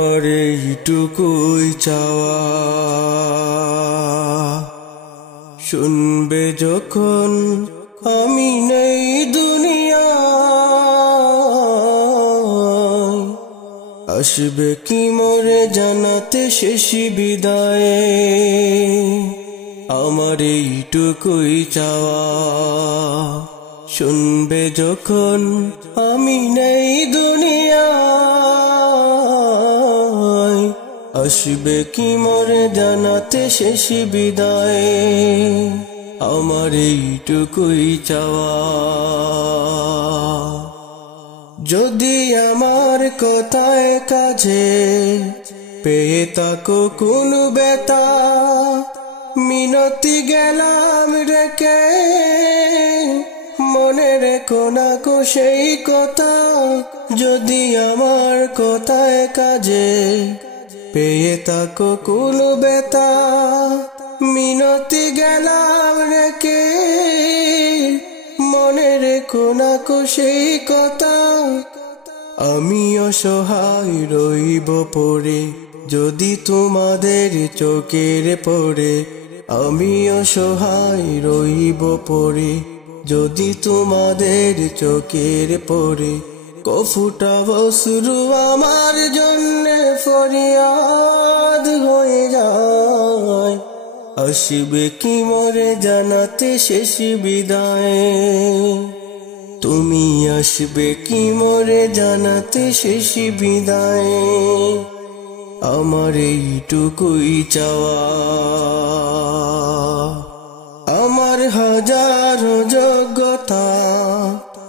আমার এইটুকুই চাওয়া, শুনবে যখন আমি নেই দুনিয়ায়, আসবে কি মোরে জানাতে শেষ বিদায়। আমার এইটুকুই চাওয়া, শুনবে যখন আমি নেই দুনিয়ায়, আসবে কি মোরে জানাতে শেষ বিদায়। আমার এইটুকুই চাওয়া। যদি আমার কথায় কাজে পেয়ে তাকো কোন বেতা, মিনতি গেলাম রেখে, মনে রেখো না কো সেই কথা। যদি আমার কথায় কাজে পেয়ে তাকো কোন বেতা, মিনতি গেলাম রেখে, মনে রেখো না কো সেই কথা। আমি অসহায় রইব পড়ে যদি তোমাদের চোখের পড়ে, আমি অসহায় রইব পড়ে যদি তোমাদের চোখের পড়ে। কফুটা অশ্রু আমার জন্যে ফরিয়াদ হয়ে যায়, আসবে কি মোরে জানাতে শেষ বিদায়। তুমি আসবে কি মোরে জানাতে শেষ বিদায়। আমার এইটুকুই চাওয়া। আমার হাজার যোগ্যতা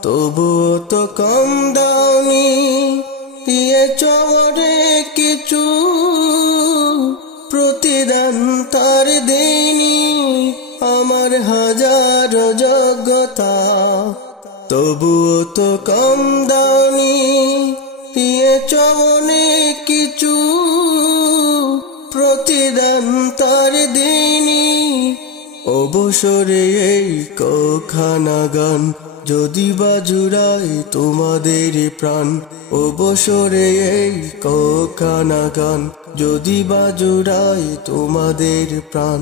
তবুও তো কম দাওনি, দিয়েছ মোরে কিছু প্রতিদান তার দেইনি। আমার হাজার যোগ্যতা তবুও তো কম দাওনি, দিয়েছ অনেক কিছু প্রতিদান তার দেইনি। অবসরে এই কখানা গান যদি বা জুড়ায় তোমাদের প্রাণ, অবসরে এই কখানা গান যদি বা জুড়ায় তোমাদের প্রাণ।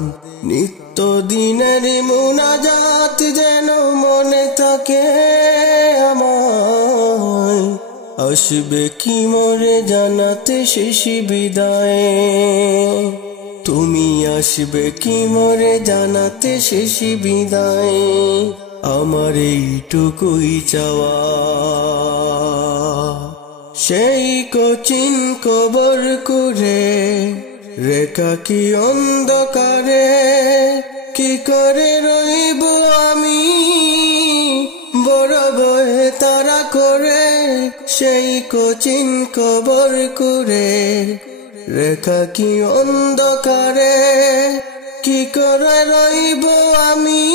নিত্য দিনের মুনাজাত যেন মনে থাকে আমায়, আসবে কি মোরে জানাতে শেষ বিদায়। তুমি আসবে কি মোরে জানাতে শেষ বিদায়। আমার এইটুকুই চাওয়া। সেই কঠিন কবর করে রেখা কি অন্ধকারে, কি করে রইব আমি বড় বয়ে তারা করে। সেই কঠিন কবর করে রেখা কি অন্ধকারে, কি করে রইব আমি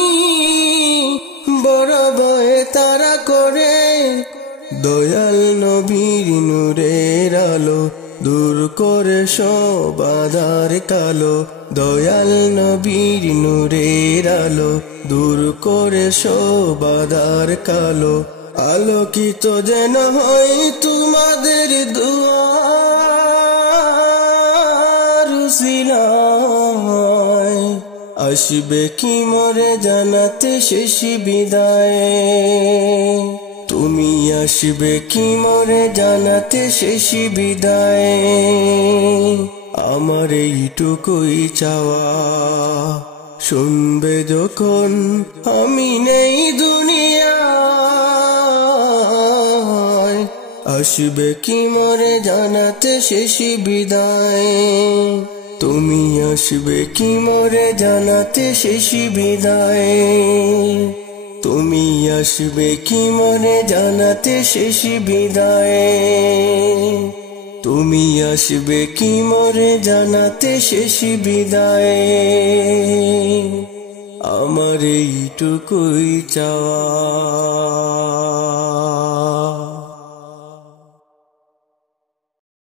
বড় বয়ে তারা করে। দয়াল নবীর নূরের আলো দূর করে সব আঁধার কালো, দয়াল নবীর নূরের আলো দূর করে সব আঁধার কালো। আলোকিত যেন হয় তোমাদের দুয়ার উসিলায়, আসবে কি মোরে জানাতে শেষ বিদায়। তুমি আসবে কি মোরে জানাতে শেষ বিদায়। আমার এইটুকুই চাওয়া, শুনবে যখন আমি নেই দুনিয়ায়, আসবে কি মোরে জানাতে শেষ বিদায়। তুমি আসবে কি মোরে জানাতে শেষ বিদায়। তুমি আসবে কি মোরে জানাতে শেষ বিদায়। তুমি আসবে কি মোরে জানাতে শেষ বিদায়। আমার এইটুকুই চাওয়া।